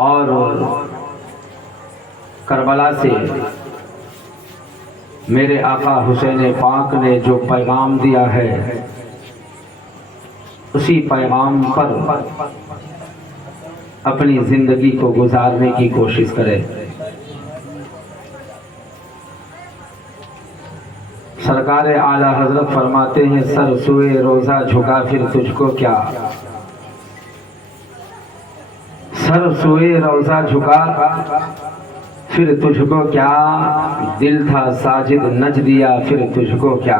اور کربلا سے میرے آقا حسین پاک نے جو پیغام دیا ہے اسی پیغام پر اپنی زندگی کو گزارنے کی کوشش کرے۔ سرکار اعلیٰ حضرت فرماتے ہیں سر سوئے روزہ جھکا پھر تجھ کو کیا، سر سوئے روزہ جھکا پھر تجھ کو کیا، دل تھا ساجد نچ دیا پھر تجھ کو کیا،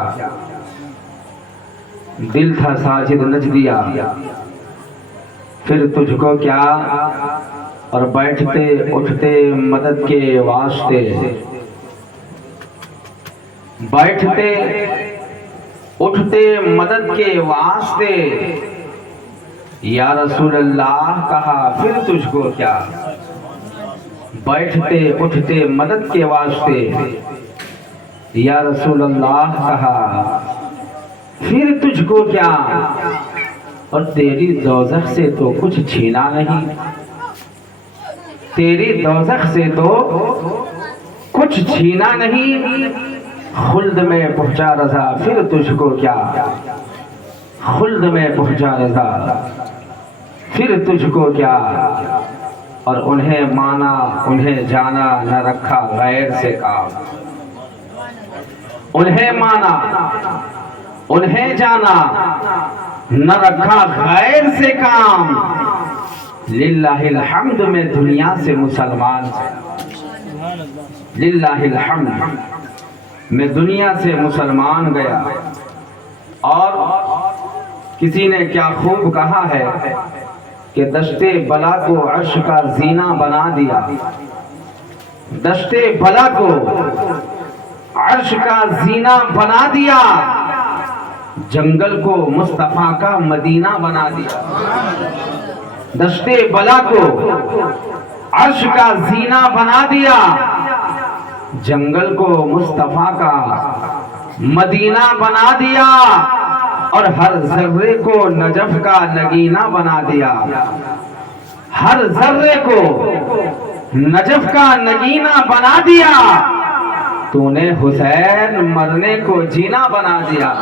دل تھا ساجد نچ دیا پھر تجھ کو کیا، اور بیٹھتے اٹھتے مدد کے واسطے، بیٹھتے اٹھتے مدد کے واسطے، یا رسول اللہ کہا پھر تجھ کو کیا، بیٹھتے اٹھتے مدد کے واسطے، یا رسول اللہ کہا پھر تجھ کو کیا، اور تیری دوزخ سے تو کچھ چھینا نہیں، تیری دوزخ سے تو کچھ چھینا نہیں، خلد میں پہنچا رضا پھر تجھ کو کیا، خلد میں پہنچا رضا پھر تجھ کو کیا، اور انہیں مانا انہیں جانا نہ رکھا غیر سے کام، انہیں مانا انہیں جانا نہ رکھا غیر سے کام، للہ الحمد میں دنیا سے مسلمان للہ الحمد میں دنیا سے مسلمان گیا۔ اور کسی نے کیا خوب کہا ہے کہ دشت بلا کو عرش کا زینہ بنا دیا، دشت بلا کو عرش کا زینہ بنا دیا، جنگل کو مصطفیٰ کا مدینہ بنا دیا، دشت بلا کو عرش کا زینہ بنا دیا، جنگل کو مصطفیٰ کا مدینہ بنا دیا، اور ہر ذرے کو نجف کا نگینہ بنا دیا، ہر ذرے کو نجف کا نگینہ بنا دیا، تو نے حسین مرنے کو جینا بنا دیا،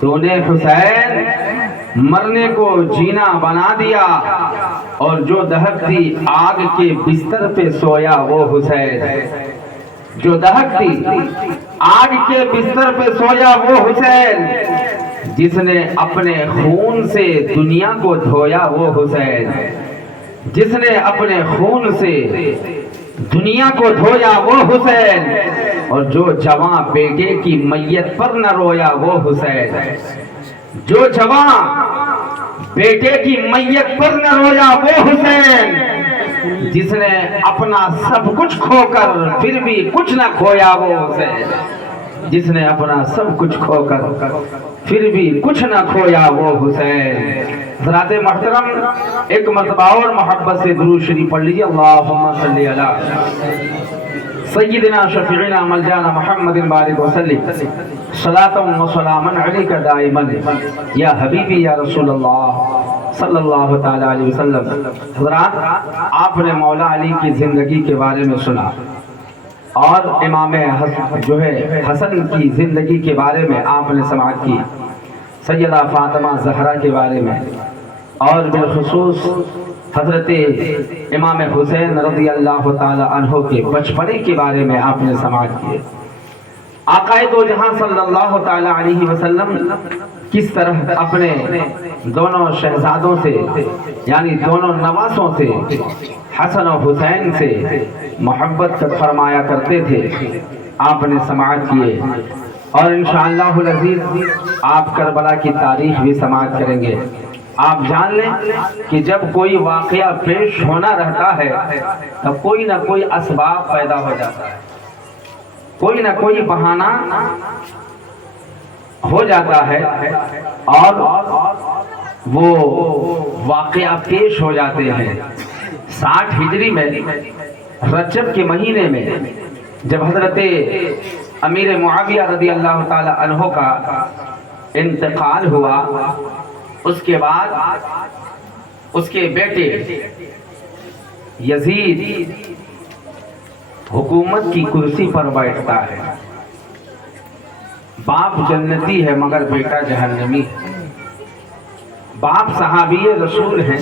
تو نے حسین مرنے کو جینا بنا دیا، اور جو دہکتی آگ کے بستر پہ سویا وہ حسین، جو دہکتی آگ کے بستر پہ سویا وہ حسین، جس نے اپنے خون سے دنیا کو دھویا وہ حسین، جس نے اپنے خون سے دنیا کو دھویا وہ حسین، اور جو جوان بیٹے کی میت پر نہ رویا وہ حسین، جو جوان بیٹے کی میت پر نہ رویا وہ حسین، جس نے اپنا سب کچھ کھو کر پھر بھی کچھ نہ کھویا وہ حسین، جس نے اپنا سب کچھ کھو کر پھر بھی کچھ نہ کھویا وہ حسین۔ حضرات محترم ایک مرتبہ اور محبت سے درود شریف پڑھ لیجیے، اللہم صلی علی سیدنا شفیعنا ملجانا محمد بارک وسلم صلاۃ و سلاما علیک دائما یا حبیبی یا رسول اللہ صلی اللہ تعالی علیہ وسلم۔ حضرات آپ نے مولا علی کی زندگی کے بارے میں سنا، اور امام حسن کی زندگی کے بارے میں آپ نے سماعت کی، سیدہ فاطمہ زہرا کے بارے میں، اور بالخصوص حضرت امام حسین رضی اللہ تعالی عنہ کے بچپنے کے بارے میں آپ نے سماعت کی۔ آقا دو جہاں صلی اللہ تعالی علیہ وسلم کس طرح اپنے دونوں شہزادوں سے یعنی دونوں نواسوں سے حسن و حسین سے محبت فرمایا کرتے تھے آپ نے سماعت کیے، اور انشاءاللہ العزیز آپ کربلا کی تاریخ بھی سماعت کریں گے۔ آپ جان لیں کہ جب کوئی واقعہ پیش ہونا رہتا ہے تو کوئی نہ کوئی اسباب پیدا ہو جاتا ہے، کوئی نہ کوئی بہانہ ہو جاتا ہے، اور وہ واقعہ پیش ہو جاتے ہیں۔ 60 ہجری میں رجب کے مہینے میں جب حضرت امیر معاویہ رضی اللہ تعالی عنہ کا انتقال ہوا، اس کے بعد اس کے بیٹے یزید حکومت کی کرسی پر بیٹھتا ہے، باپ جنتی ہے مگر بیٹا جہنمی ہے، باپ صحابی رسول ہیں،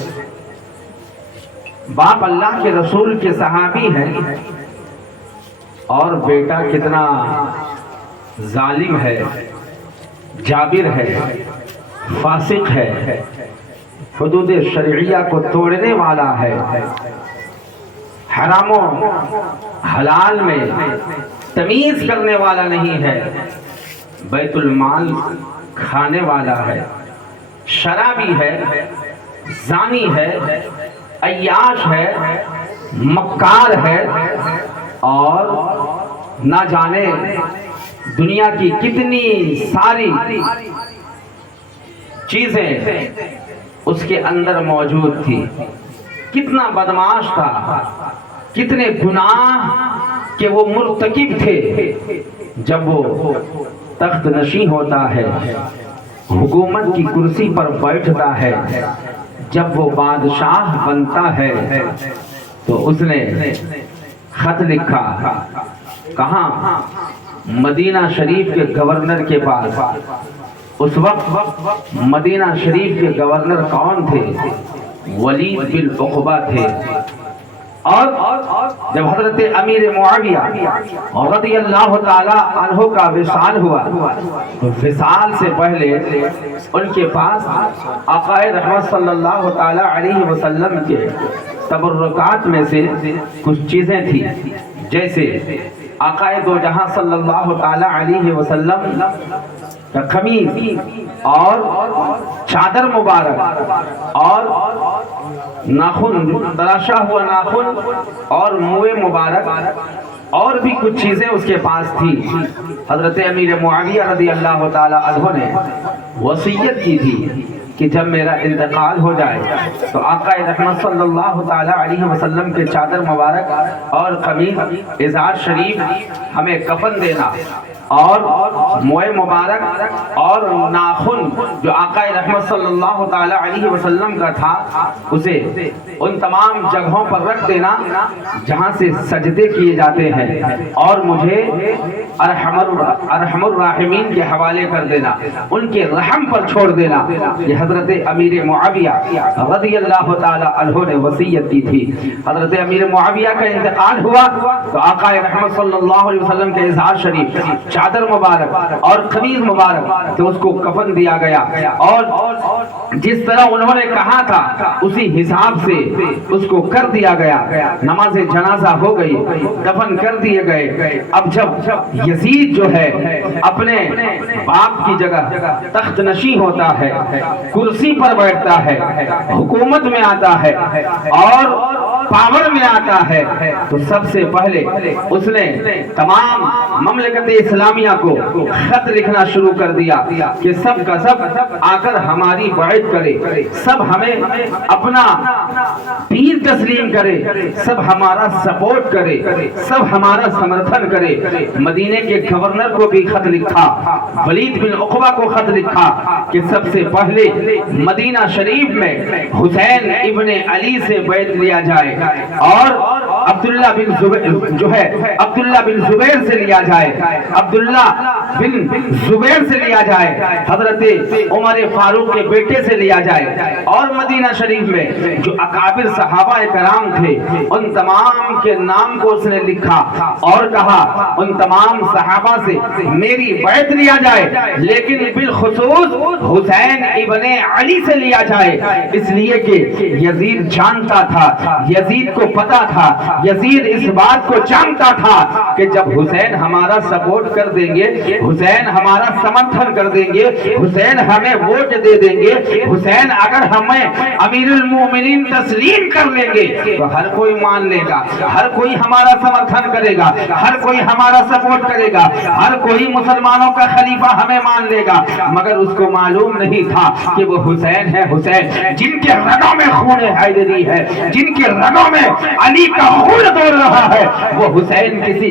باپ اللہ کے رسول کے صحابی ہیں، اور بیٹا کتنا ظالم ہے، جابر ہے، فاسق ہے، حدود شرعیہ کو توڑنے والا ہے، حرام و حلال میں تمیز کرنے والا نہیں ہے، بیت المال کھانے والا ہے، شرابی ہے، زانی ہے، عیاش ہے، مکار ہے، اور نہ جانے دنیا کی کتنی ساری چیزیں اس کے اندر موجود تھی، کتنا بدمعاش تھا، کتنے گناہ کہ وہ مرتکب تھے۔ جب وہ تخت نشین ہوتا ہے، حکومت کی کرسی پر بیٹھتا ہے، جب وہ بادشاہ بنتا ہے تو اس نے خط لکھا، کہاں؟ مدینہ شریف کے گورنر کے پاس۔ اس وقت مدینہ شریف کے گورنر کون تھے؟ ولید بن عقبہ تھے۔ اور جب حضرت امیر معاویہ رضی اللہ تعالی عنہ کا وصال ہوا تو وصال سے پہلے ان کے پاس آقا رحمت صلی اللہ تعالی علیہ وسلم کے تبرکات میں سے کچھ چیزیں تھیں، جیسے آقا دو جہاں صلی اللہ تعالی علیہ وسلم کا قمیص اور چادر مبارک اور ناخن، تراشا ہوا ناخن اور منہ مبارک اور بھی کچھ چیزیں اس کے پاس تھی۔ حضرت امیر معاویہ رضی اللہ تعالی عنہ نے وصیت کی تھی کہ جب میرا انتقال ہو جائے تو آقا رحمت صلی اللہ تعالی علیہ وسلم کے چادر مبارک اور قمیص ازار شریف ہمیں کفن دینا، اور موئے مبارک اور ناخن جو آقا رحمت صلی اللہ تعالی علیہ وسلم کا تھا اسے ان تمام جگہوں پر رکھ دینا جہاں سے سجدے کیے جاتے ہیں، اور مجھے ارحم الراحمین کے حوالے کر دینا، ان کے رحم پر چھوڑ دینا۔ یہ حضرت امیر معاویہ رضی اللہ تعالی عنہ نے وصیت کی تھی۔ حضرت امیر معاویہ کا انتقال ہوا تو آقا رحمت صلی اللہ علیہ وسلم کے ازار شریف، چادر مبارک اور قمیص مبارک تو اس کو کفن دیا گیا، اور جس طرح انہوں نے کہا تھا اسی حساب سے اس کو کر دیا گیا، نماز جنازہ ہو گئی، دفن کر دیے گئے۔ اب جب یزید جو ہے اپنے باپ کی جگہ تخت نشین ہوتا ہے، کرسی پر بیٹھتا ہے، حکومت میں آتا ہے اور پاور میں آتا ہے، تو سب سے پہلے اس نے تمام مملکت اسلامیہ کو خط لکھنا شروع کر دیا کہ سب کا سب آ کر ہماری بیعت کرے، سب ہمیں اپنا پیر تسلیم کرے، سب ہمارا سپورٹ کرے، سب ہمارا سمرتھن کرے۔ مدینے کے گورنر کو بھی خط لکھا، ولید بن عقبہ کو خط لکھا کہ سب سے پہلے مدینہ شریف میں حسین ابن علی سے بیعت لیا جائے، اور عبداللہ بن زبیر جو ہے عبداللہ بن زبیر سے لیا جائے، عبداللہ بن زبیر سے لیا جائے، حضرت عمر فاروق کے بیٹے سے لیا جائے، اور مدینہ شریف میں جو اکابر صحابہ کرام تھے ان تمام کے نام کو اس نے لکھا اور کہا ان تمام صحابہ سے میری بیعت لیا جائے، لیکن بالخصوص حسین ابن علی سے لیا جائے، اس لیے کہ یزید جانتا تھا، یزید کو پتا تھا، یزید اس بات کو جانتا تھا کہ جب حسین ہمارا سپورٹ کر دیں گے، حسین ہمارا سمرتھن کر دیں گے، حسین ہمیں ووٹ دے دیں گے، حسین اگر ہمیں امیر المومنین تسلیم کر لیں گے تو ہر کوئی مان لے گا، ہر کوئی ہمارا سمرتھن کرے گا، ہر کوئی ہمارا سپورٹ کرے گا، ہر کوئی مسلمانوں کا خلیفہ ہمیں مان لے گا۔ مگر اس کو معلوم نہیں تھا کہ وہ حسین ہے، حسین جن کے رگوں میں خون حیدری ہے، جن کے رگوں میں علی کا خون دوڑ رہا ہے، وہ حسین کسی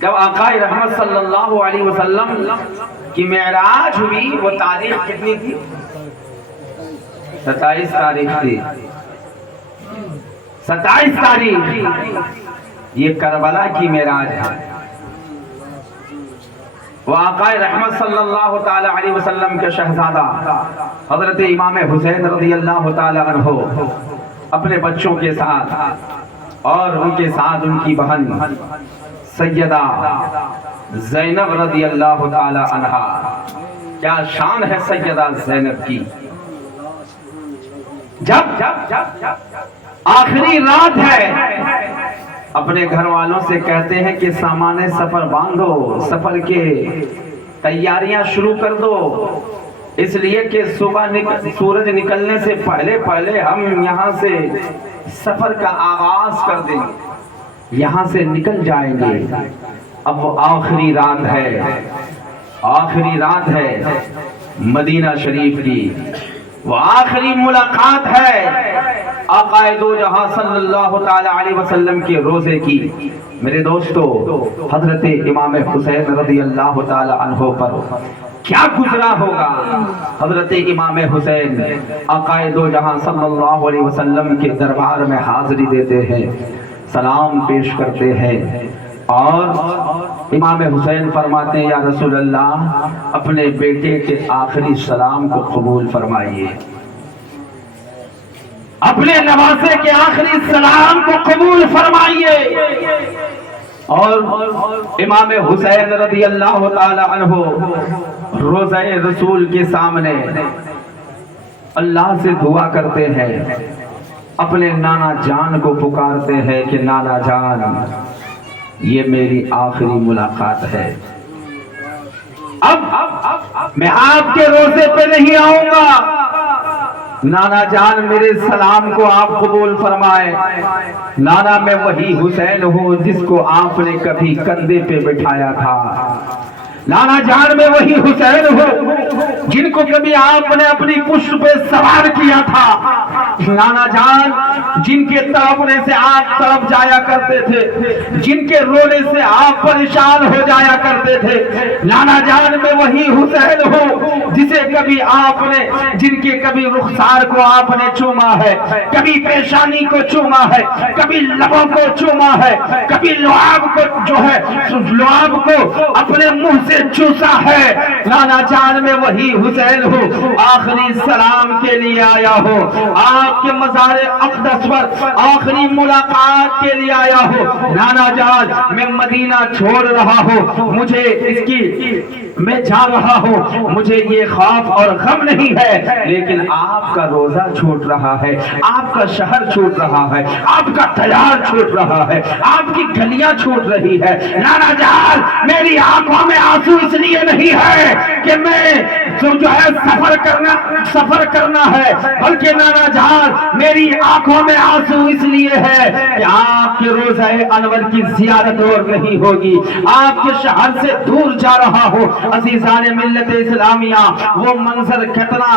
جب آقا رحمت صلی اللہ علیہ وسلم کی معراج ہوئی، وہ تاریخ کتنی تھی؟ 27 تاریخ تھی. 27 تاریخ یہ کربلا کی معراج ہے. وہ آقا رحمت صلی اللہ تعالی علیہ وسلم کے شہزادہ حضرت امام حسین رضی اللہ تعالی عنہ اپنے بچوں کے ساتھ اور ان کے ساتھ ان کی بہن سیدہ زینب رضی اللہ تعالی عنہا. کیا شان ہے سیدہ زینب کی. جب آخری رات ہے، اپنے گھر والوں سے کہتے ہیں کہ سامان سفر باندھو، سفر کے تیاریاں شروع کر دو، اس لیے کہ صبح سورج نکلنے سے پہلے ہم یہاں سے سفر کا آغاز کر دیں گے، یہاں سے نکل جائیں گے. اب وہ آخری رات ہے مدینہ شریف کی، وہ آخری ملاقات ہے آقا دو جہاں صلی اللہ تعالی علیہ وسلم کے روزے کی. میرے دوستو، حضرت امام حسین رضی اللہ تعالی عنہ پر کیا گزرا ہوگا. حضرت امام حسین آقا دو جہاں صلی اللہ علیہ وسلم کے دربار میں حاضری دیتے ہیں، سلام پیش کرتے ہیں، اور امام حسین فرماتے ہیں یا رسول اللہ اپنے بیٹے کے آخری سلام کو قبول فرمائیے، اپنے نواسے کے آخری سلام کو قبول فرمائیے. اور امام حسین رضی اللہ تعالی عنہ روضہ رسول کے سامنے اللہ سے دعا کرتے ہیں، اپنے نانا جان کو پکارتے ہیں کہ نانا جان یہ میری آخری ملاقات ہے، اب میں آپ کے روزے پہ نہیں آؤں گا، نانا جان میرے سلام کو آپ قبول فرمائے. نانا میں وہی حسین ہوں جس کو آپ نے کبھی کندھے پہ بٹھایا تھا، نانا جان میں وہی حسین ہوں جن کو کبھی آپ نے اپنی پشت پہ سوار کیا تھا، نانا جان جن کے تڑپنے سے آپ تڑپ جایا کرتے تھے، جن کے رونے سے آپ پریشان ہو جایا کرتے تھے. نانا جان میں وہی حسین ہوں جسے کبھی آپ نے، جن کے کبھی رخسار کو آپ نے چوما ہے، کبھی پیشانی کو چوما ہے، کبھی لبوں کو چوما ہے، کبھی لعاب کو جو ہے لعاب کو اپنے منہ سے چوسا ہے. نانا جان میں وہی حسین ہو، آخری سلام کے لیے آیا ہو، آپ کے مزار اقدس پر آخری ملاقات کے لیے آیا ہو. نانا جان میں مدینہ چھوڑ رہا ہوں، مجھے اس کی میں جا رہا ہوں، مجھے یہ خوف اور غم نہیں ہے، لیکن آپ کا روزہ چھوٹ رہا ہے، آپ کا شہر چھوٹ رہا ہے، آپ کا تیار چھوٹ رہا ہے، آپ کی گلیاں چھوٹ رہی ہے. نانا جان میری آنکھوں میں آنسو اس لیے نہیں ہے کہ میں جو ہے سفر کرنا ہے، بلکہ نانا جان میری آنکھوں میں آنسو اس لیے ہے کہ آپ کے روزہ انور کی زیارت اور نہیں ہوگی، آپ کے شہر سے دور جا رہا ہو. عزیزان ملت اسلامیہ، وہ منظر کتنا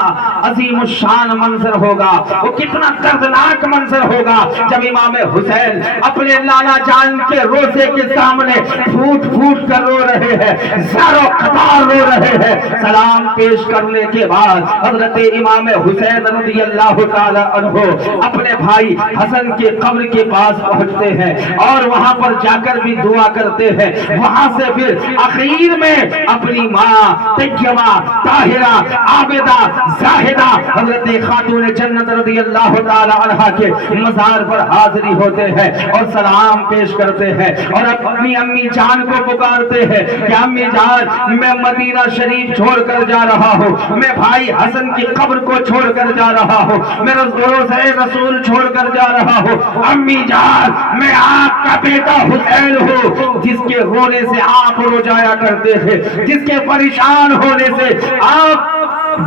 عظیم الشان منظر ہوگا، وہ کتنا دردناک منظر ہوگا جب امام حسین اپنے نانا جان کے روزے کے سامنے پھوٹ پھوٹ کر رو رہے ہیں، زاروں قطار رو رہے ہیں. سلام پیش کرنے کے بعد حضرت امام حسین رضی اللہ تعالی عنہ اپنے بھائی حسن کے قبر کے پاس پہنچتے ہیں اور وہاں پر جا کر بھی دعا کرتے ہیں. وہاں سے پھر اخیر میں اپنی ماں طیبہ طاہرہ عابدہ زاہدہ حضرت خاتون جنت رضی اللہ تعالی عنہا کے مزار پر حاضری ہوتے ہیں اور سلام پیش کرتے ہیں اور اپنی امی جان کو پکارتے ہیں کہ امی جان میں مدینہ شریف چھوڑ کر جا رہا ہوں، میں بھائی حسن کی قبر کو چھوڑ کر جا رہا ہوں، میں روضہ رسول چھوڑ کر جا رہا ہوں. امی جان میں آپ کا بیٹا حسین ہوں جس کے رونے سے آپ رو جایا کرتے ہیں، جس کے پریشان ہونے سے آپ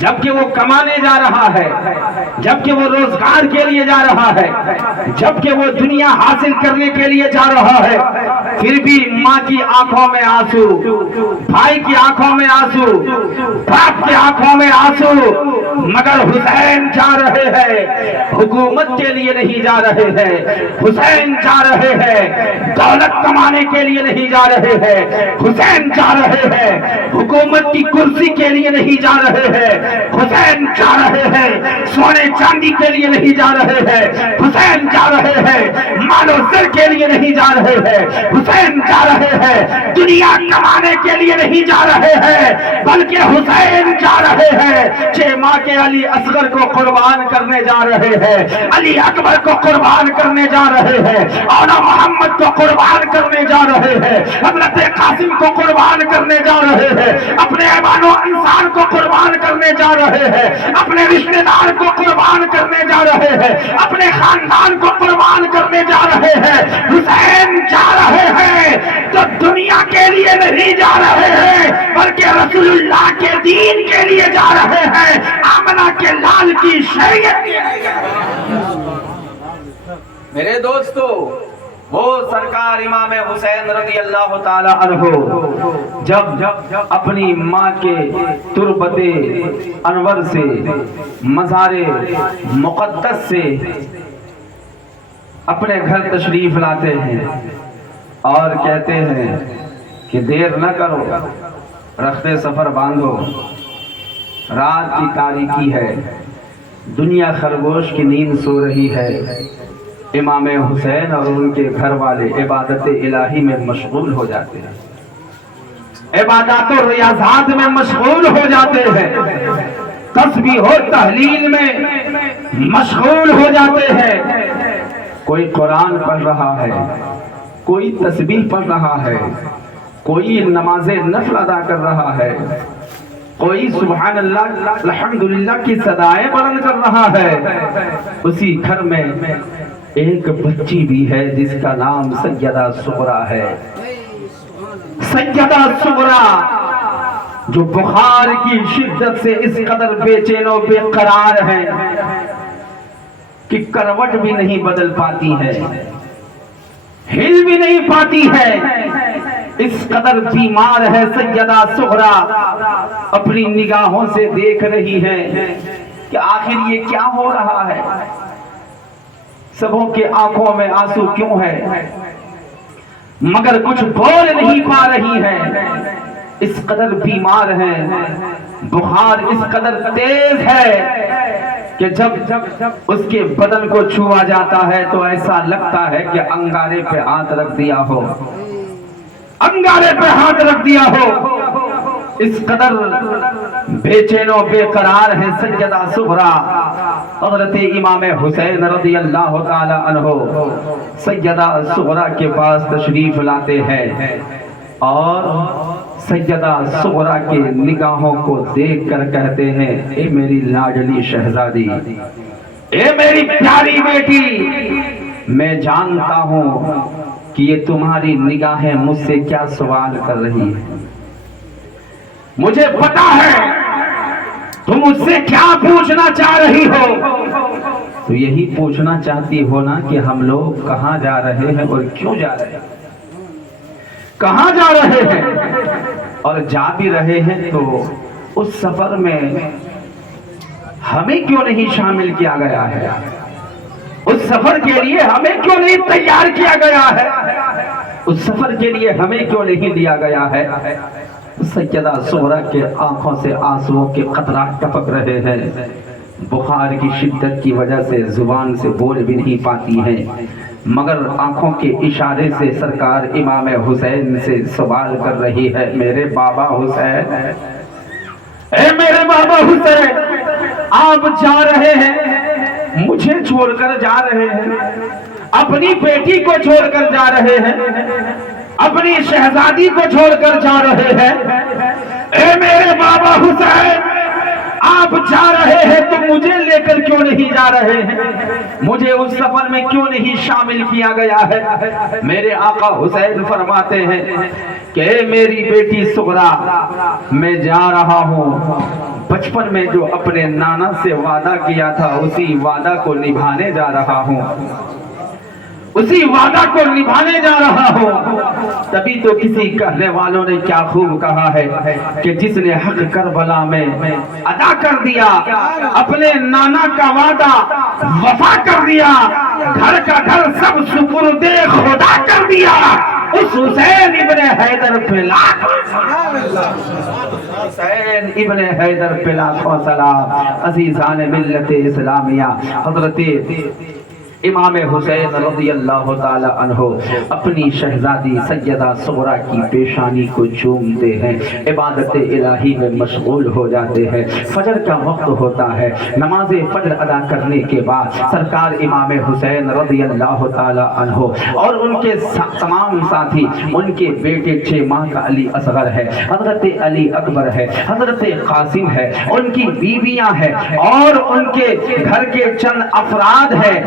جبکہ وہ کمانے جا رہا ہے، جبکہ وہ روزگار کے لیے جا رہا ہے، جبکہ وہ دنیا حاصل کرنے کے لیے جا رہا ہے، پھر بھی ماں کی آنکھوں میں آنسو، بھائی کی آنکھوں میں آنسو، باپ کی آنکھوں میں آنسو، مگر حسین جا رہے ہیں، حکومت کے لیے نہیں جا رہے ہیں، حسین جا رہے ہیں دولت کمانے کے لیے نہیں جا رہے ہیں، حسین جا رہے ہیں حکومت کی کرسی کے لیے نہیں جا رہے ہیں، حسین جا رہے ہیں سونے چاندی کے لیے نہیں جا رہے ہیں، حسین جا رہے ہیں مال و زر کے لیے نہیں جا رہے ہیں، حسین جا رہے ہیں دنیا کمانے کے لیے نہیں جا رہے ہیں، بلکہ حسین جا رہے ہیں کہ ماں کے علی اصغر کو قربان کرنے جا رہے ہیں، علی اکبر کو قربان کرنے جا رہے ہیں، اولا محمد کو قربان کرنے جا رہے ہیں، حضرت قاسم کو قربان کرنے جا رہے ہیں، اپنے ایوان و انسان کو قربان کرنے جا رہے ہیں، اپنے رشتہ دار کو قربان کرنے جا رہے ہیں، اپنے خاندان کو قربان کرنے جا رہے ہیں، حسین جا رہے ہیں تو دنیا کے لیے نہیں جا رہے ہیں بلکہ رسول اللہ کے دین کے لیے جا رہے ہیں، آمنہ کے لال کی شریعت کے لیے جا رہے ہیں۔ میرے دوستو، وہ سرکار امام حسین رضی اللہ تعالی عنہ جب اپنی ماں کے تربت انور سے مزار مقدس سے اپنے گھر تشریف لاتے ہیں اور کہتے ہیں کہ دیر نہ کرو، رخت سفر باندھو، رات کی تاریکی ہے، دنیا خرگوش کی نیند سو رہی ہے، امام حسین اور ان کے گھر والے عبادت الہی میں مشغول ہو جاتے ہیں، عبادات و ریاضات میں مشغول ہو جاتے ہیں، تسبیح و تحلیل میں مشغول ہو جاتے ہیں، کوئی قرآن پڑھ رہا ہے، کوئی تسبیح پڑھ رہا ہے، کوئی نماز نفل ادا کر رہا ہے، کوئی سبحان اللہ الحمدللہ کی صدائیں بلند کر رہا ہے، اسی گھر میں ایک بچی بھی ہے جس کا نام سیدہ صغریٰ ہے، سیدہ صغریٰ جو بخار کی شدت سے اس قدر بے چین و بے قرار ہے کہ کروٹ بھی نہیں بدل پاتی ہے، ہل بھی نہیں پاتی ہے، اس قدر بیمار ہے سیدہ صغریٰ، اپنی نگاہوں سے دیکھ رہی ہے کہ آخر یہ کیا ہو رہا ہے، سبوں کے آنکھوں میں آنسو کیوں ہے، مگر کچھ بول نہیں پا رہی ہے، اس قدر بیمار ہے، بخار اس قدر تیز ہے کہ جب اس کے بدن کو چھوا جاتا ہے تو ایسا لگتا ہے کہ انگارے پہ ہاتھ رکھ دیا ہو، انگارے پہ ہاتھ رکھ دیا ہو، اس قدر بے چین و بے قرار ہے سیدہ صغریٰ۔ حضرت امام حسین رضی اللہ تعالی عنہ سیدہ صغریٰ کے پاس تشریف لاتے ہیں اور سیدہ صغریٰ کے نگاہوں کو دیکھ کر کہتے ہیں، اے میری لاڈلی شہزادی، اے میری پیاری بیٹی، میں جانتا ہوں کہ یہ تمہاری نگاہیں مجھ سے کیا سوال کر رہی ہیں، مجھے پتا ہے تم مجھ سے کیا پوچھنا چاہ رہی ہو، تو یہی پوچھنا چاہتی ہو نا کہ ہم لوگ کہاں جا رہے ہیں اور کیوں جا رہے ہیں، کہاں جا رہے ہیں، اور جا بھی رہے ہیں تو اس سفر میں ہمیں کیوں نہیں شامل کیا گیا ہے، اس سفر کے لیے ہمیں کیوں نہیں تیار کیا گیا ہے، اس سفر کے لیے ہمیں کیوں نہیں دیا گیا ہے۔ سیدہ صغریٰ کے آنکھوں سے آنسوؤں کے قطرات ٹپک رہے ہیں، بخار کی شدت کی وجہ سے زبان سے بول بھی نہیں پاتی ہیں، مگر آنکھوں کے اشارے سے سرکار امام حسین سے سوال کر رہی ہے، میرے بابا حسین، اے میرے بابا حسین، آپ جا رہے ہیں، مجھے چھوڑ کر جا رہے ہیں، اپنی بیٹی کو چھوڑ کر جا رہے ہیں، اپنی شہزادی کو چھوڑ کر جا رہے ہیں، اے میرے بابا حسین، آپ جا رہے ہیں تو مجھے لے کر کیوں نہیں جا رہے ہیں؟ مجھے اس سفر میں کیوں نہیں شامل کیا گیا ہے؟ میرے آقا حسین فرماتے ہیں کہ میری بیٹی صغرا، میں جا رہا ہوں، بچپن میں جو اپنے نانا سے وعدہ کیا تھا اسی وعدہ کو نبھانے جا رہا ہوں، اسی وعدہ کو نبھانے جا رہا ہوں۔ تبھی تو کسی کہنے والوں نے کیا خوب کہا ہے کہ جس نے حق کربلا میں ادا کر دیا، اپنے نانا کا وعدہ وفا کر دیا، گھر کا گھر سب سپرد خدا کر دیا، اس حسین ابن حیدر پہ لاکھوں حسین ابن حیدر پہ لاکھوں سلام۔ عزیزان ملت اسلامیہ، حضرت امام حسین رضی اللہ تعالی عنہ اپنی شہزادی سیدہ صغرا کی پیشانی کو چومتے ہیں، عبادت الہی میں مشغول ہو جاتے ہیں۔ فجر کا وقت ہوتا ہے، نماز فجر ادا کرنے کے بعد سرکار امام حسین رضی اللہ تعالی عنہ اور ان کے تمام ساتھی، ان کے بیٹے 6 ماہ کا علی اصغر ہے، حضرت علی اکبر ہے، حضرت قاسم ہے، ان کی بیویاں ہیں اور ان کے گھر کے چند افراد ہیں،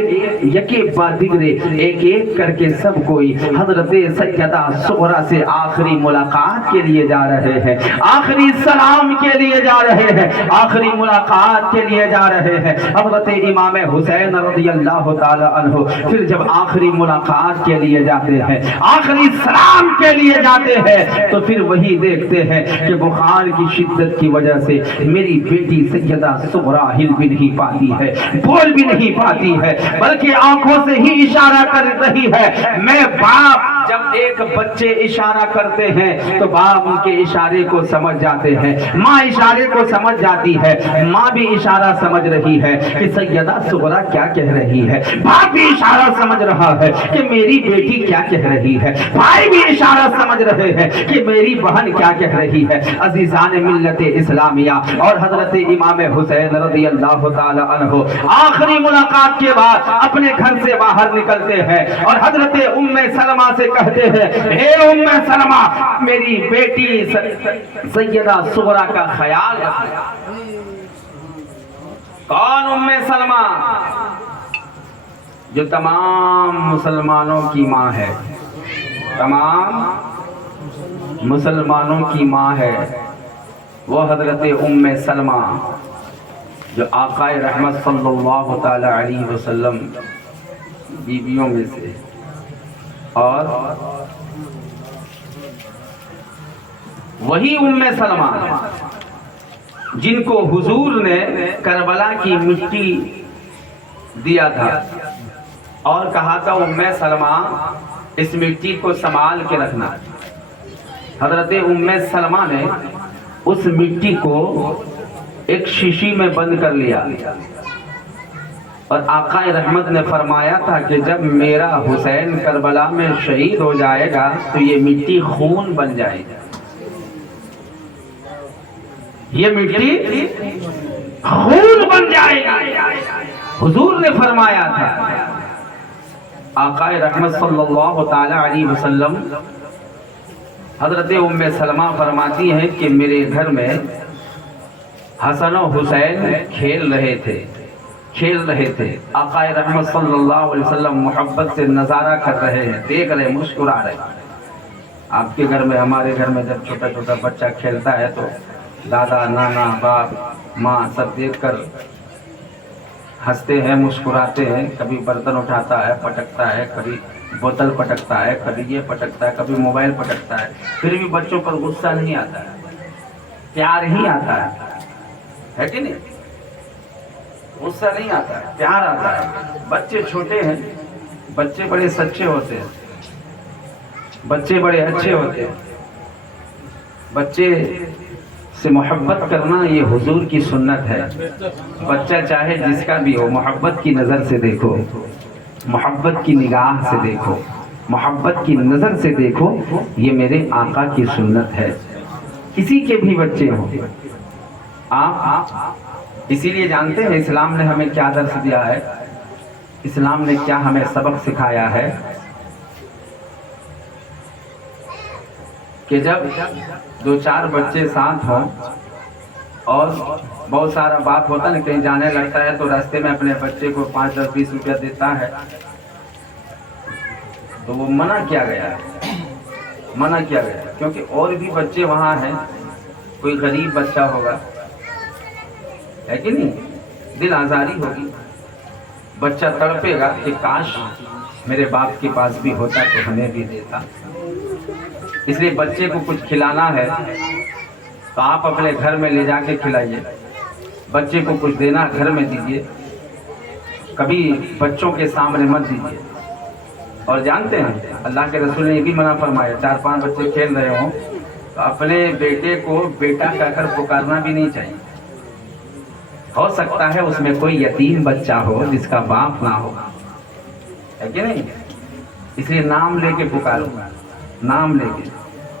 یکی بادگرے ایک ایک کر کے سب کوئی حضرت سیدہ صغرا سے آخری ملاقات کے لیے جا رہے ہیں، آخری سلام کے لیے جا رہے ہیں، آخری ملاقات کے لیے جا رہے ہیں۔ حضرت امام حسین رضی اللہ تعالی عنہ پھر جب آخری ملاقات کے لیے جاتے ہیں، آخری سلام کے لیے جاتے ہیں، تو پھر وہی دیکھتے ہیں کہ بخار کی شدت کی وجہ سے میری بیٹی سیدہ صغرا ہل بھی نہیں پاتی ہے، بول بھی نہیں پاتی ہے، بلکہ آنکھوں سے ہی اشارہ کر رہی ہے۔ میں باپ جب ایک بچے اشارہ کرتے ہیں تو باپ ان کے اشارے کو سمجھ جاتے ہیں، ماں اشارے کو سمجھ جاتی ہے، ماں بھی اشارہ سمجھ رہی ہے کہ سیدہ صغرا کیا کہہ رہی ہے، باپ بھی اشارہ سمجھ رہا ہے کہ میری بیٹی کیا کہہ رہی ہے، بھائی بھی اشارہ سمجھ رہے ہیں کہ میری بہن کیا کہہ رہی ہے۔ عزیزان ملت اسلامیہ، اور حضرت امام حسین رضی اللہ تعالی عنہ آخری ملاقات کے بعد اپنے گھر سے باہر نکلتے ہیں اور حضرت ام سلمہ سے کہتے ہیں، اے ام سلمہ، میری بیٹی سیدہ صغرا کا خیال رکھنا۔ کون ام سلمہ؟ جو تمام مسلمانوں کی ماں ہے، تمام مسلمانوں کی ماں ہے، وہ حضرت ام سلمہ جو آقا رحمت صلی اللہ تعالی علیہ وسلم بیویوں میں سے، اور وہی ام سلمہ جن کو حضور نے کربلا کی مٹی دیا تھا اور کہا تھا ام سلمہ اس مٹی کو سنبھال کے رکھنا۔ حضرت ام سلمہ نے اس مٹی کو ایک شیشی میں بند کر لیا، اور آقا رحمت نے فرمایا تھا کہ جب میرا حسین کربلا میں شہید ہو جائے گا تو یہ مٹی خون بن جائے گا، یہ مٹی خون بن جائے گا، حضور نے فرمایا تھا۔ آقا رحمت صلی اللہ تعالی علیہ وسلم حضرت ام سلمہ فرماتی ہیں کہ میرے گھر میں حسن و حسین کھیل رہے تھے، آقا رحمت صلی اللہ علیہ وسلم محبت سے نظارہ کر رہے ہیں، دیکھ رہے، مسکرا رہے۔ آپ کے گھر میں، ہمارے گھر میں جب چھوٹا چھوٹا بچہ کھیلتا ہے تو دادا، نانا، باپ، ماں سب دیکھ کر ہنستے ہیں، مسکراتے ہیں، کبھی برتن اٹھاتا ہے، پٹکتا ہے، کبھی بوتل پٹکتا ہے، کبھی یہ پٹکتا ہے، کبھی موبائل پٹکتا ہے، پھر بھی بچوں پر غصہ نہیں آتا ہے، پیار ہی آتا ہے کہ نہیں؟ غصہ نہیں آتا ہے، پیار آتا ہے۔ بچے چھوٹے ہیں، بچے بڑے سچے ہوتے ہیں، بچے بڑے اچھے ہوتے ہیں، بچے سے محبت کرنا یہ حضور کی سنت ہے۔ بچہ چاہے جس کا بھی ہو، محبت کی نظر سے دیکھو، محبت کی نگاہ سے دیکھو، محبت کی نظر سے دیکھو، یہ میرے آقا کی سنت ہے۔ کسی کے بھی بچے ہوں، آپ اسی لیے جانتے ہیں اسلام نے ہمیں کیا درس دیا ہے، اسلام نے کیا ہمیں سبق سکھایا ہے کہ جب 2-4 بچے ساتھ ہوں اور بہت سارا باپ ہوتا ہے نا، کہیں جانے لگتا ہے تو راستے میں اپنے بچے کو 5 10 20 روپیہ دیتا ہے، تو وہ منع کیا گیا ہے، منع کیا گیا ہے، کیونکہ اور بھی بچے وہاں ہیں، کوئی غریب بچہ ہوگا، ہے کہ نہیں، دل آزاری ہوگی، بچہ تڑپے گا کہ کاش میرے باپ کے پاس بھی ہوتا تو ہمیں بھی دیتا۔ اس لیے بچے کو کچھ کھلانا ہے تو آپ اپنے گھر میں لے جا کے کھلائیے، بچے کو کچھ دینا گھر میں دیجیے، کبھی بچوں کے سامنے مت دیجیے۔ اور جانتے ہیں اللہ کے رسول نے یہ بھی منع فرمایا، 4 5 بچے کھیل رہے ہوں تو اپنے بیٹے کو بیٹا کہہ کر پکارنا بھی نہیں چاہیے، ہو سکتا ہے اس میں کوئی یتیم بچہ ہو جس کا باپ نہ ہو، ہے کہ نہیں، اس لیے نام لے کے پکارو، نام لے کے۔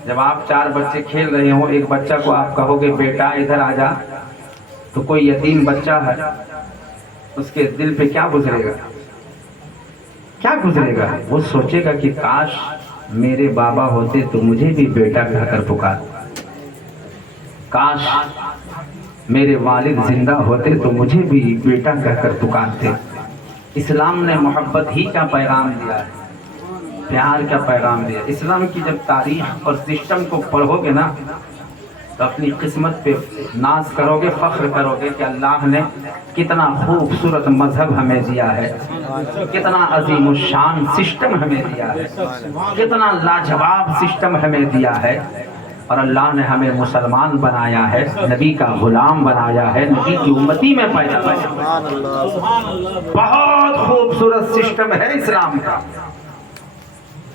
جب آپ 4 بچے کھیل رہے ہوں، ایک بچہ کو آپ کہو گے بیٹا ادھر آ جا، تو کوئی یتیم بچہ ہے، اس کے دل پہ کیا گزرے گا، کیا گزرے گا؟ وہ سوچے گا کہ کاش میرے بابا ہوتے تو مجھے بھی بیٹا کہہ کر پکار، کاش میرے والد زندہ ہوتے تو مجھے بھی بیٹا کہہ کر پکارتے۔ اسلام نے محبت ہی کا پیغام دیا ہے، پیار کا پیغام دیا۔ اسلام کی جب تاریخ اور سسٹم کو پڑھو گے نا تو اپنی قسمت پہ ناز کرو گے، فخر کرو گے کہ اللہ نے کتنا خوبصورت مذہب ہمیں دیا ہے، کتنا عظیم الشان سسٹم ہمیں دیا ہے، کتنا لاجواب سسٹم ہمیں دیا ہے، اور اللہ نے ہمیں مسلمان بنایا ہے، نبی کا غلام بنایا ہے، نبی کی امتی میں پیدا کیا۔ بہت خوبصورت سسٹم ہے اسلام کا،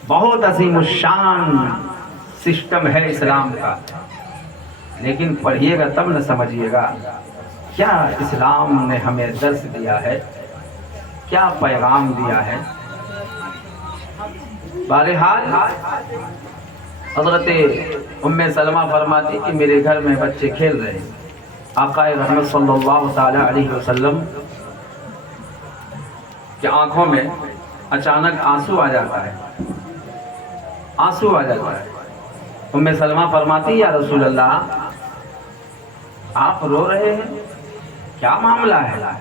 بہت عظیم الشان سسٹم ہے اسلام کا، لیکن پڑھیے گا تب نہ سمجھیے گا کیا اسلام نے ہمیں درس دیا ہے، کیا پیغام دیا ہے۔ بہرحال حضرت ام سلمہ فرماتی کہ میرے گھر میں بچے کھیل رہے ہیں، آقا رحمت صلی اللہ تعالی علیہ وسلم کی آنکھوں میں اچانک آنسو آ جاتا ہے، آنسو آ جاتا ہے۔ ام سلمہ فرماتی یا رسول اللہ آپ رو رہے ہیں، کیا معاملہ ہے؟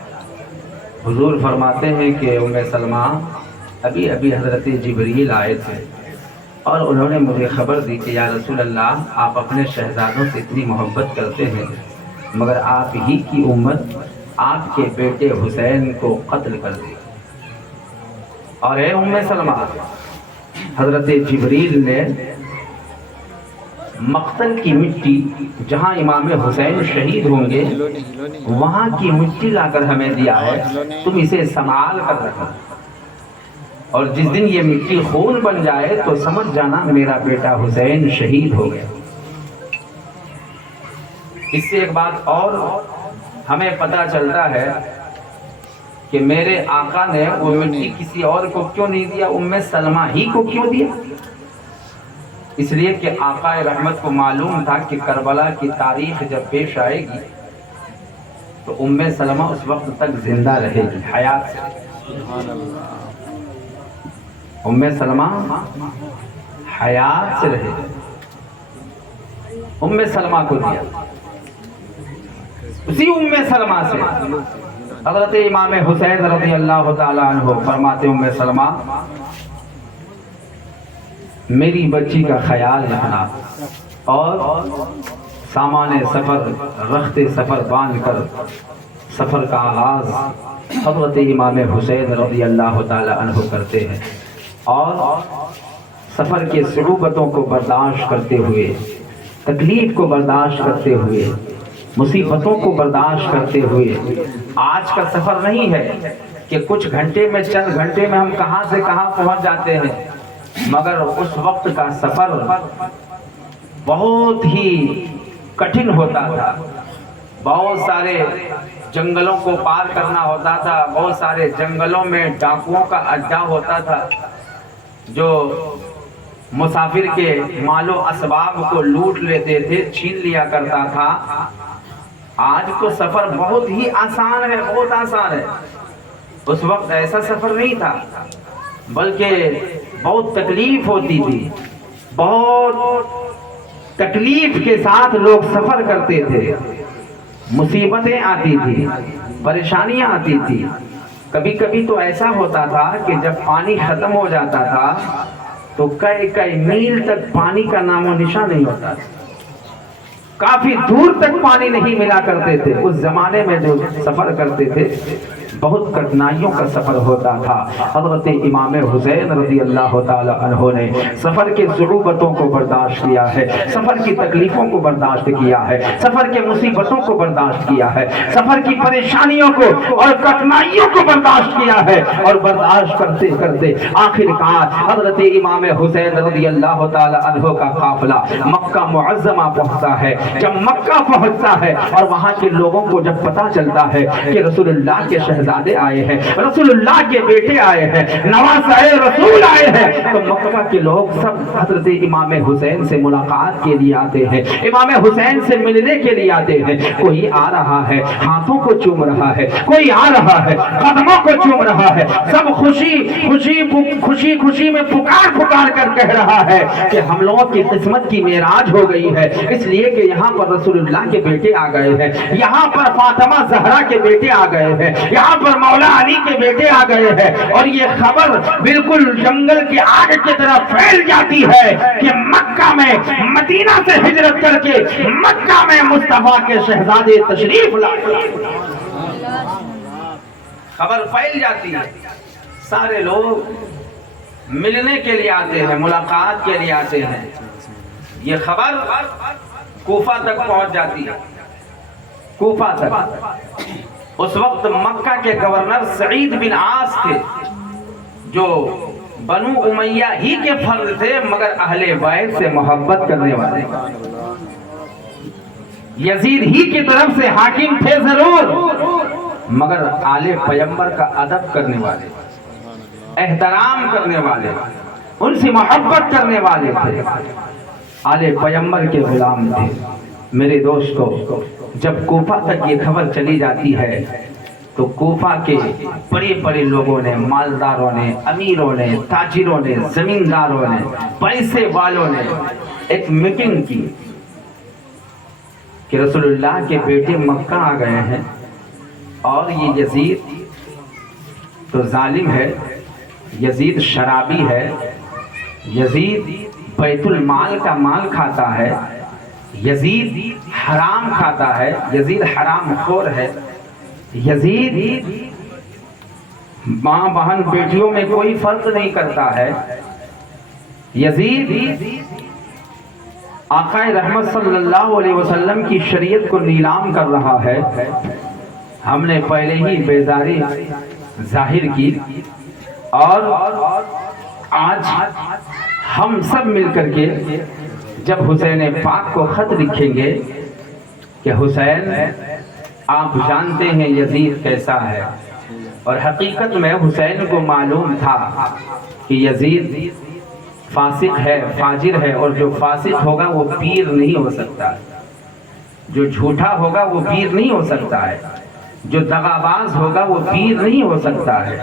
حضور فرماتے ہیں کہ ام سلمہ ابھی حضرت جبریل آئے تھے اور انہوں نے مجھے خبر دی کہ یا رسول اللہ آپ اپنے شہزادوں سے اتنی محبت کرتے ہیں مگر آپ ہی کی امت آپ کے بیٹے حسین کو قتل کر دی، اور اے ام سلمہ حضرت جبریل نے مقتل کی مٹی جہاں امام حسین شہید ہوں گے وہاں کی مٹی لا کر ہمیں دیا ہے، تم اسے سنبھال کر رکھو، اور جس دن یہ مٹی خون بن جائے تو سمجھ جانا میرا بیٹا حسین شہید ہو گیا۔ اس سے ایک بات اور ہمیں پتہ چلتا ہے کہ میرے آقا نے وہ مٹی کسی اور کو کیوں نہیں دیا، ام سلمہ ہی کو کیوں دیا؟ اس لیے کہ آقا رحمت کو معلوم تھا کہ کربلا کی تاریخ جب پیش آئے گی تو ام سلمہ اس وقت تک زندہ رہے گی حیات سے، ام سلمہ حیات سے رہے گی، ام سلمہ کو دیا۔ اسی ام سلمہ سے حضرت امام حسین رضی اللہ تعالیٰ عنہ فرماتے ام سلمہ میری بچی کا خیال رکھنا، اور سامان سفر رخت سفر باندھ کر سفر کا آغاز حضرت امام حسین رضی اللہ تعالی عنہ کرتے ہیں، اور سفر کے صعوبتوں کو برداشت کرتے ہوئے، تکلیف کو برداشت کرتے ہوئے، مصیبتوں کو برداشت کرتے ہوئے، آج کا سفر نہیں ہے کہ کچھ گھنٹے میں چند گھنٹے میں ہم کہاں سے کہاں پہنچ جاتے ہیں، مگر اس وقت کا سفر بہت ہی کٹھن ہوتا تھا، بہت سارے جنگلوں کو پار کرنا ہوتا تھا، بہت سارے جنگلوں میں ڈاکوؤں کا اڈا ہوتا تھا جو مسافر کے مال و اسباب کو لوٹ لیتے تھے، چھین لیا کرتا تھا۔ آج تو سفر بہت ہی آسان ہے، بہت آسان ہے، اس وقت ایسا سفر نہیں تھا، بلکہ بہت تکلیف ہوتی تھی، بہت تکلیف کے ساتھ لوگ سفر کرتے تھے، مصیبتیں آتی تھی، پریشانیاں آتی تھی. کبھی کبھی تو ایسا ہوتا تھا کہ جب پانی ختم ہو جاتا تھا تو کئی میل تک پانی کا نام و نشان نہیں ہوتا تھا. کافی دور تک پانی نہیں ملا کرتے تھے. اس زمانے میں جو سفر کرتے تھے بہت کٹھنائیوں کا سفر ہوتا تھا. حضرت امام حسین رضی اللہ تعالی عنہ نے سفر کے صعوبتوں کو برداشت کیا ہے، سفر کی تکلیفوں کو برداشت کیا ہے، سفر کے مصیبتوں کو برداشت کیا ہے، سفر کی پریشانیوں کو اور کٹھنائیوں کو برداشت کیا ہے. اور برداشت کرتے کرتے آخرکار حضرت امام حسین رضی اللہ تعالی عنہ کا قافلہ مکہ معظمہ پہنچتا ہے. جب مکہ پہنچتا ہے اور وہاں کے لوگوں کو جب پتہ چلتا ہے کہ رسول اللہ کے شہزادے آئے ہیں، رسول اللہ کے بیٹے آئے ہیں، نواسہ رسول آئے ہیں، تو مکہ کے لوگ سب حضرت امام حسین سے ملاقات کے لیے آتے ہیں، امام حسین سے ملنے کے لیے آتے ہیں. کوئی آ رہا ہے ہاتھوں کو چوم رہا ہے، کوئی آ رہا ہے قدموں کو چوم رہا ہے. سب خوشی میں پکار کر کہہ رہا ہے کہ ہم لوگوں کی قسمت کی معراج ہو گئی ہے، اس لیے کہ یہاں پر رسول اللہ کے بیٹے آ گئے ہیں، یہاں پر فاطمہ زہرا کے بیٹے آ گئے ہیں، یہاں پر مولا علی کے بیٹے آ گئے ہیں. اور یہ خبر بالکل جنگل کی آگ کی طرح پھیل جاتی ہے کہ مکہ میں مدینہ سے ہجرت کر کے مکہ میں مصطفیٰ کے شہزادے تشریف لائے. خبر پھیل جاتی ہے، سارے لوگ ملنے کے لیے آتے ہیں، ملاقات کے لیے آتے ہیں. یہ خبر کوفہ تک پہنچ جاتی ہے، کوفہ تک. اس وقت مکہ کے گورنر سعید بن عاص تھے، جو بنو امیہ ہی کے فرد تھے مگر اہل بیت سے محبت کرنے والے. یزید ہی کی طرف سے حاکم تھے ضرور مگر آل پیغمبر کا ادب کرنے والے، احترام کرنے والے، ان سے محبت کرنے والے تھے، آل پیغمبر کے غلام تھے. میرے دوستو، جب کوفہ تک یہ خبر چلی جاتی ہے تو کوفہ کے بڑے بڑے لوگوں نے، مالداروں نے، امیروں نے، تاجروں نے، زمینداروں نے، پیسے والوں نے ایک میٹنگ کی کہ رسول اللہ کے بیٹے مکہ آ گئے ہیں اور یہ یزید تو ظالم ہے، یزید شرابی ہے، یزید بیت المال کا مال کھاتا ہے، یزید حرام کھاتا ہے، یزید حرام خور ہے، یزید ماں بہن بیٹیوں میں کوئی فرق نہیں کرتا ہے، یزید آقا رحمت صلی اللہ علیہ وسلم کی شریعت کو نیلام کر رہا ہے. ہم نے پہلے ہی بیزاری ظاہر کی اور آج ہم سب مل کر کے جب حسین پاک کو خط لکھیں گے کہ حسین آپ جانتے ہیں یزید کیسا ہے، اور حقیقت میں حسین کو معلوم تھا کہ یزید فاسق ہے، فاجر ہے، اور جو فاسق ہوگا وہ پیر نہیں ہو سکتا، جو جھوٹا ہوگا وہ پیر نہیں ہو سکتا ہے، جو دغاباز ہوگا وہ پیر نہیں ہو سکتا ہے،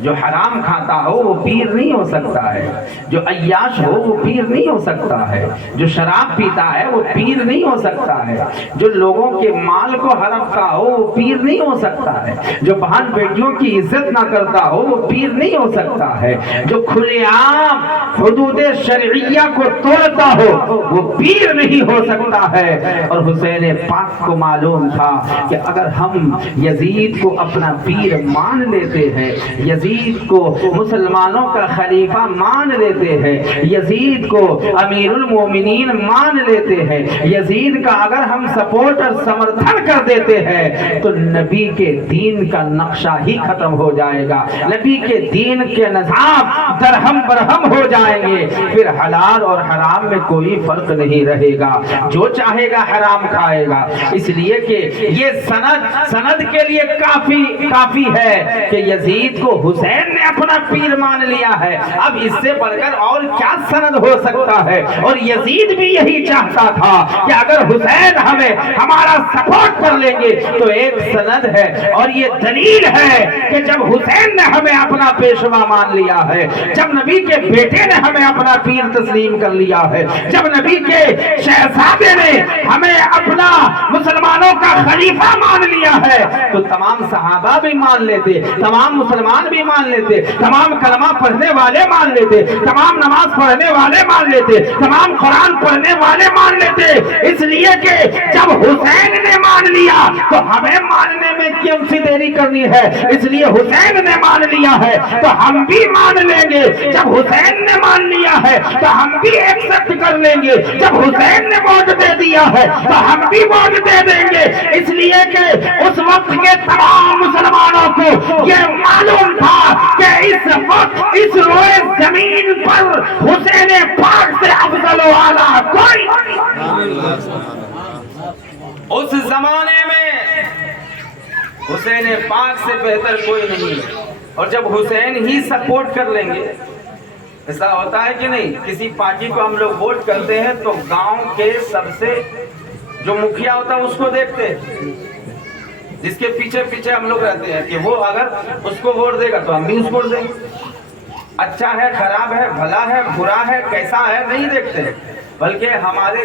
جو حرام کھاتا ہو وہ پیر نہیں ہو سکتا ہے، جو عیاش ہو وہ پیر نہیں ہو سکتا ہے، جو شراب پیتا ہے وہ پیر نہیں ہو سکتا ہے، جو لوگوں کے مال کو ہڑپتا ہو وہ پیر نہیں ہو سکتا ہے، جو بہن بیٹیوں کی عزت نہ کرتا ہو وہ پیر نہیں ہو سکتا ہے، جو کھلے عام حدود شرعیہ کو توڑتا ہو وہ پیر نہیں ہو سکتا ہے. اور حسین پاک کو معلوم تھا کہ اگر ہم یزید کو اپنا پیر مان لیتے ہیں، یزید کو مسلمانوں کا خلیفہ مان لیتے ہیں، یزید کو امیر المومنین مان لیتے ہیں، یزید کا اگر ہم سپورٹ اور سمرتھن کر دیتے ہیں تو نبی کے دین کا نقشہ ہی ختم ہو جائے گا، نبی کے دین کے نظام درہم برہم ہو جائیں گے، پھر حلال اور حرام میں کوئی فرق نہیں رہے گا، جو چاہے گا حرام کھائے گا. اس لیے کہ یہ سند کے لیے کافی ہے کہ یزید کو حسین نے اپنا پیر مان لیا ہے، اب اس سے بڑھ کر اور کیا سند ہو سکتا ہے؟ اور یزید بھی یہی چاہتا تھا کہ اگر حسین ہمیں ہمارا سپورٹ کر لیں گے تو ایک سند ہے اور یہ دلیل ہے کہ جب حسین نے ہمیں اپنا پیشوا مان لیا ہے، جب نبی کے بیٹے نے ہمیں اپنا پیر تسلیم کر لیا ہے، جب نبی کے شہزادے نے ہمیں اپنا مسلمانوں کا خلیفہ مان لیا ہے، تو تمام صحابہ بھی مان لیتے، تمام مسلمان بھی مان لیتے، تمام کلمہ پڑھنے والے مان لیتے، تمام نماز پڑھنے والے مان لیتے، تمام قرآن پڑھنے والے مان لیتے، اس لیے کہ جب حسین نے مان لیا تو ہمیں ماننے میں کیوں سی دیری کرنی ہے؟ اس لیے حسین نے مان لیا ہے تو ہم بھی مان لیں گے، جب حسین نے مان لیا ہے تو ہم بھی ایکسپٹ کر لیں گے، جب حسین نے ووٹ دے دیا ہے تو ہم بھی ووٹ دے دیں گے، اس لیے کہ اس وقت کے تمام مسلمانوں کو یہ معلوم تھا کہ اس وقت اس روئے زمین پر حسین پاک سے افضل و اعلیٰ کوئی اس زمانے میں حسین پاک سے بہتر کوئی نہیں ہے۔ اور جب حسین ہی سپورٹ کر لیں گے، ایسا ہوتا ہے کہ نہیں، کسی پارٹی کو ہم لوگ ووٹ کرتے ہیں تو گاؤں کے سب سے جو مکھیا ہوتا ہے اس کو دیکھتے ہیں، جس کے پیچھے پیچھے ہم لوگ رہتے ہیں کہ وہ اگر اس کو ووٹ دے گا تو ہم بھی اس کو ووٹ دیں گے، اچھا ہے خراب ہے بھلا ہے برا ہے کیسا ہے نہیں دیکھتے، بلکہ ہمارے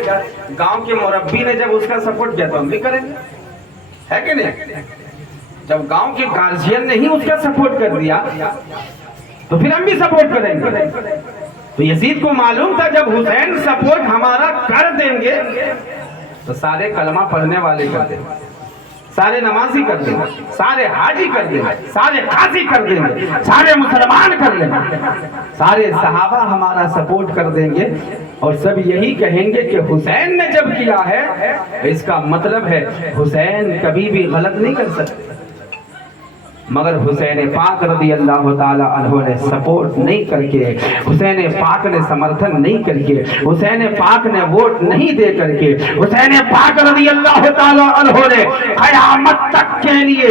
گاؤں کے مربی نے جب اس کا سپورٹ کیا تو ہم بھی کریں گے، ہے کہ نہیں؟ جب گاؤں کے گارجین نے ہی اس کا سپورٹ کر دیا تو پھر ہم بھی سپورٹ کریں گے۔ تو یزید کو معلوم تھا جب حسین سپورٹ ہمارا کر دیں گے تو سارے کلمہ پڑھنے والے کر دیں گے، سارے نمازی کر دیں گے، سارے حاجی کر دیں گے، سارے قاضی کر دیں گے، سارے مسلمان کر دیں گے، سارے صحابہ ہمارا سپورٹ کر دیں گے، اور سب یہی کہیں گے کہ حسین نے جب کیا ہے اس کا مطلب ہے حسین کبھی بھی غلط نہیں کر سکتے۔ مگر حسین پاک رضی اللہ تعالی عنہ نے سپورٹ نہیں کر کے، حسین پاک نے سمرتھن نہیں کر کے، حسین پاک نے ووٹ نہیں دے کر کے، حسین پاک رضی اللہ تعالی عنہ نے قیامت تک کے لیے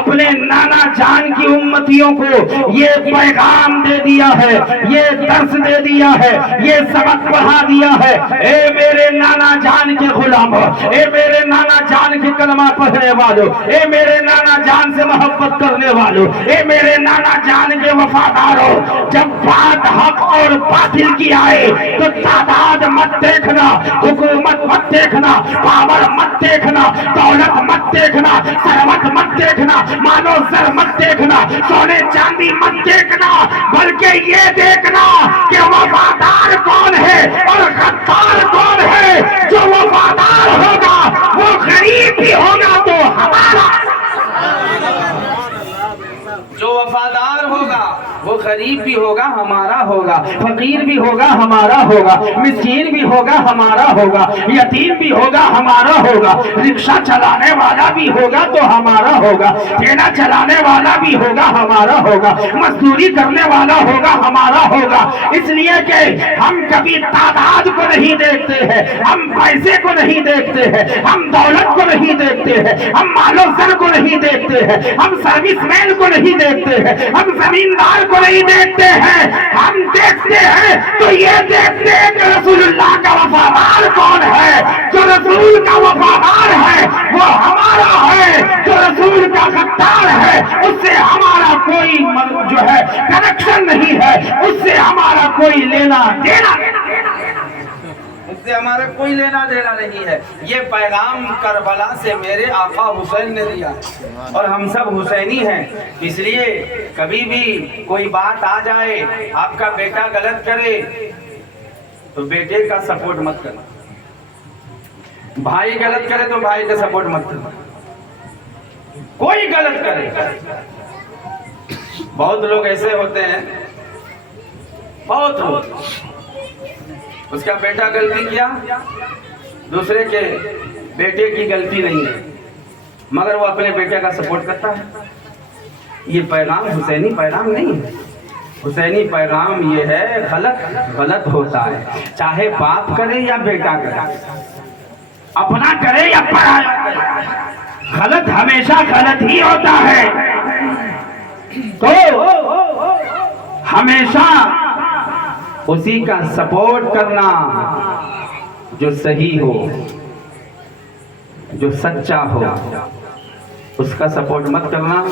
اپنے نانا جان کی امتیوں کو یہ پیغام دے دیا ہے، یہ درس دے دیا ہے، یہ سبق پڑھا دیا ہے، اے میرے نانا جان کے غلاموں، اے میرے نانا جان کے کلمہ پڑھنے والوں، اے میرے نانا جان سے محبت کرنے والوں، اے میرے نانا جان کے وفاداروں، جب بات حق اور باطل کی آئے تو تعداد مت دیکھنا، حکومت مت دیکھنا، پاور مت دیکھنا، دولت مت دیکھنا، ثروت مت دیکھنا، مانو زر مت دیکھنا، سونے چاندی مت دیکھنا، بلکہ یہ دیکھنا کہ وفادار کون ہے اور غدار کون ہے۔ جو وفادار ہوگا وہ غریب بھی ہوگا تو ہمارا، جو وفادار ہوگا وہ غریب بھی ہوگا ہمارا ہوگا، فقیر بھی ہوگا ہمارا ہوگا، مسکین بھی ہوگا ہمارا ہوگا، یتیم بھی ہوگا ہمارا ہوگا، رکشہ چلانے والا بھی ہوگا تو ہمارا ہوگا، ٹھیلا چلانے والا بھی ہوگا ہمارا ہوگا، مزدوری کرنے والا ہوگا ہمارا ہوگا۔ اس لیے کہ ہم کبھی تعداد کو نہیں دیکھتے ہیں، ہم پیسے کو نہیں دیکھتے ہیں، ہم دولت کو نہیں دیکھتے ہیں، ہم مال و زر کو نہیں دیکھتے ہیں، ہم سروس مین کو نہیں دیکھتے ہیں، ہم زمیندار کو نہیں دیکھتے ہیں، ہم دیکھتے ہیں تو یہ دیکھتے ہیں کہ رسول اللہ کا وفادار کون ہے، جو رسول کا وفادار ہے وہ ہمارا ہے، جو رسول کا غدار ہے اس سے ہمارا کوئی جو ہے کنیکشن نہیں ہے، اس سے ہمارا کوئی لینا دینا، اس سے ہمارا کوئی لینا دینا نہیں ہے۔ یہ پیغام کربلا سے میرے آقا حسین نے دیا اور ہم سب حسینی ہیں، اس لیے کبھی بھی کوئی بات آ جائے، آپ کا بیٹا غلط کرے تو بیٹے کا سپورٹ مت کرنا، بھائی غلط کرے تو بھائی کا سپورٹ مت کرنا، کوئی غلط کرے۔ بہت لوگ ایسے ہوتے ہیں، بہت لوگ، اس کا بیٹا غلطی کیا، دوسرے کے بیٹے کی غلطی نہیں ہے مگر وہ اپنے بیٹے کا سپورٹ کرتا ہے۔ یہ پیغام حسینی پیغام نہیں ہے، حسینی پیغام یہ ہے غلط ہوتا ہے، چاہے باپ کرے یا بیٹا کرے، اپنا کرے یا پرایا کرے، غلط ہمیشہ غلط ہی ہوتا ہے۔ تو ہمیشہ اسی کا سپورٹ کرنا جو صحیح ہو، جو سچا ہو، اس کا سپورٹ مت کرنا،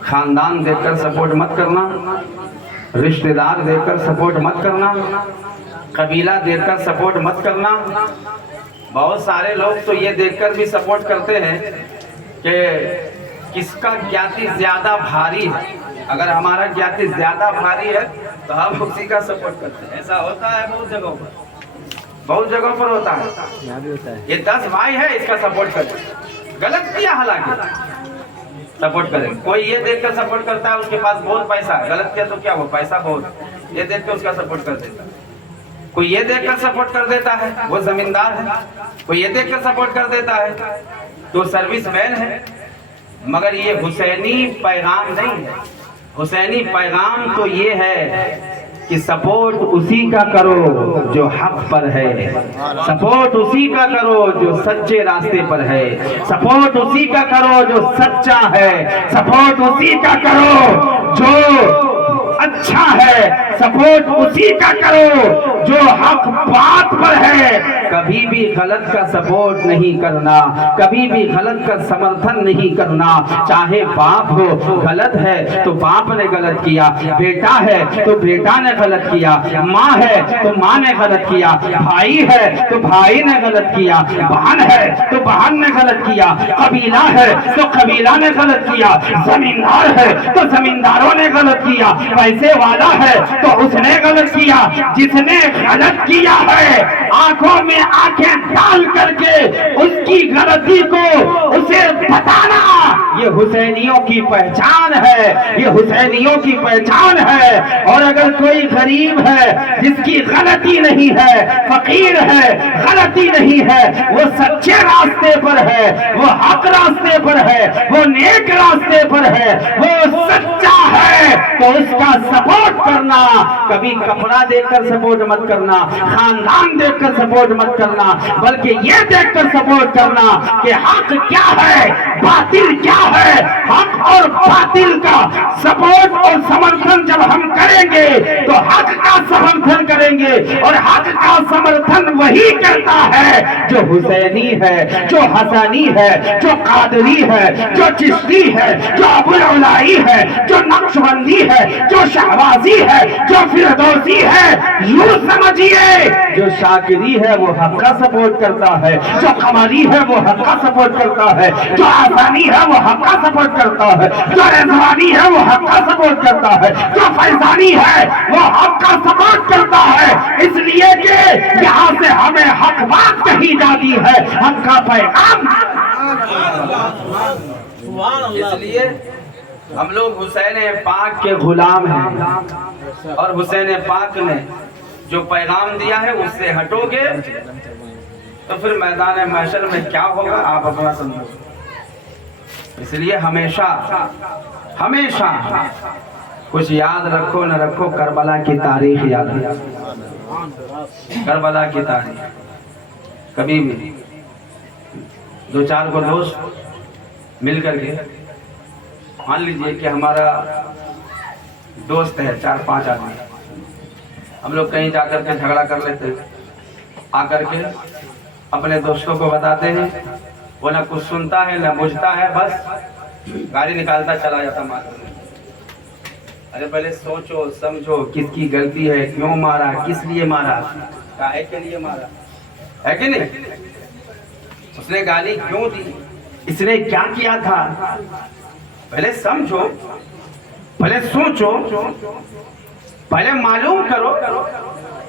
خاندان دیکھ کر سپورٹ مت کرنا، رشتہ دار دیکھ کر سپورٹ مت کرنا، قبیلہ دیکھ کر سپورٹ مت کرنا۔ بہت سارے لوگ تو یہ دیکھ کر بھی سپورٹ کرتے ہیں کہ کس کا گیاتی زیادہ بھاری ہے، اگر ہمارا گیاتی زیادہ بھاری ہے تو ہم اسی کا سپورٹ کرتے ہیں۔ ایسا ہوتا ہے بہت جگہوں پر، بہت جگہوں پر ہوتا ہے۔ یہ 10 بھائی ہے، اس کا سپورٹ کرتے، غلط کیا حالانکہ سپورٹ کریں۔ کوئی یہ دیکھ کر سپورٹ کرتا ہے اس کے پاس بہت پیسہ ہے، غلط کیا تو کیا وہ پیسہ بہت، یہ دیکھ کر اس کا سپورٹ کر دیتا ہے۔ کوئی یہ دیکھ کر سپورٹ کر دیتا ہے وہ زمیندار ہے، کوئی یہ دیکھ کر سپورٹ کر دیتا ہے تو سروس مین ہے۔ مگر یہ حسینی پیغام نہیں ہے۔ حسینی پیغام تو یہ ہے کہ سپورٹ اسی کا کرو جو حق پر ہے، سپورٹ اسی کا کرو جو سچے راستے پر ہے، سپورٹ اسی کا کرو جو سچا ہے، سپورٹ اسی کا کرو جو اچھا ہے، سپورٹ اسی کا کرو جو حق بات پر ہے۔ کبھی بھی غلط کا سپورٹ نہیں کرنا، کبھی بھی غلط کا سمرتھن نہیں کرنا۔ چاہے باپ ہو، غلط ہے تو باپ نے غلط کیا، بیٹا ہے تو بیٹا نے غلط کیا، ماں ہے تو ماں نے غلط کیا، بھائی ہے تو بھائی نے غلط کیا، بہن ہے تو بہن نے غلط کیا، قبیلہ ہے تو قبیلہ نے غلط کیا، زمیندار ہے تو زمینداروں نے غلط کیا، پیسے والا ہے تو اس نے غلط کیا۔ جس نے غلط کیا ہے آنکھوں میں آنکھیں ڈال کر کے اس کی غلطی کو اسے بتانا، یہ حسینیوں کی پہچان ہے، یہ حسینیوں کی پہچان ہے۔ اور اگر کوئی غریب ہے جس کی غلطی نہیں ہے، فقیر ہے، غلطی نہیں ہے، وہ سچے راستے پر ہے، وہ حق راستے پر ہے، وہ نیک راستے پر ہے، وہ سچا ہے، تو اس کا سپورٹ کرنا۔ کبھی کپڑا دیکھ کر سپورٹ مت کرنا، خاندان دیکھ کر سپورٹ مت کرنا، بلکہ یہ دیکھ کر سپورٹ کرنا کہ حق کیا ہے، باطل کیا ہے۔ حق اور باطل کا سپورٹ اور سمرتھن جب ہم کریں گے تو حق کا سمرتھن کریں گے، اور حق کا سمرتھن وہی کرتا ہے جو حسینی ہے، جو حسنی ہے، جو قادری ہے، جو چشتی ہے، جو ابوالعلائی ہے، جو نقشبندی ہے، جو شہبازی ہے، جو فردوسی ہے۔ یوں سمجھیے جو شاکری ہے وہ حق کا سپورٹ کرتا ہے، جو قمری ہے وہ حق کا سپورٹ کرتا ہے، جو آسانی ہے وہ حق کا سپورٹ کرتا ہے، جو رضوانی ہے وہ حق کا سپورٹ کرتا ہے، جو فیضانی ہے وہ حق کا سپورٹ کرتا ہے۔ اس لیے کہ یہاں سے ہمیں حق بات کہی جاتی ہے، حق کا پیغام۔ اس لیے ہم لوگ حسین پاک کے غلام ہیں، اور حسین پاک نے جو پیغام دیا ہے اس سے ہٹو گے تو پھر میدان محشر میں کیا ہوگا آپ اپنا سمجھو۔ اس لیے ہمیشہ ہمیشہ کچھ یاد رکھو نہ رکھو، کربلا کی تاریخ یاد رکھو، کربلا کی تاریخ۔ کبھی بھی 2-4 کو دوست مل کر کے، مان لیجئے کہ ہمارا دوست ہے 4-5 آدمی، ہم لوگ کہیں جا کر کے جھگڑا کر لیتے ہیں، آ کر کے اپنے دوستوں کو بتاتے ہیں، وہ نہ کچھ سنتا ہے نہ بجھتا ہے، بس گاڑی نکالتا چلا جاتا مارنے۔ ارے پہلے سوچو سمجھو کس کی غلطی ہے، کیوں مارا، کس لیے مارا، کاہے کے لیے مارا، ہے کہ نہیں؟ اس نے گالی کیوں دی، اس نے کیا کیا تھا، پہلے سمجھو، پہلے سوچو، پہلے معلوم کرو۔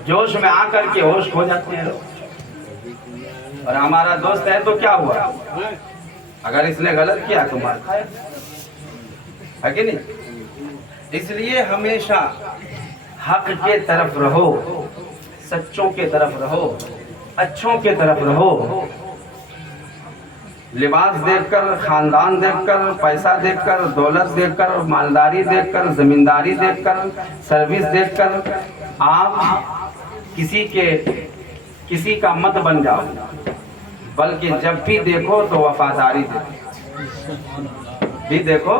جوش میں آ کر کے ہوش کھو جاتے ہیں لوگ۔ اور ہمارا دوست ہے تو کیا ہوا، اگر اس نے غلط کیا تو مار کھایا، ہے کہ نہیں؟ اس لیے ہمیشہ حق کے طرف رہو، سچوں کے طرف رہو، اچھوں کے طرف رہو۔ لباس دیکھ کر، خاندان دیکھ کر، پیسہ دیکھ کر، دولت دیکھ کر، مالداری دیکھ کر، زمینداری دیکھ کر، سروس دیکھ کر آپ کسی کا مت بن جاؤ، بلکہ جب بھی دیکھو تو وفاداری دیکھو، بھی دیکھو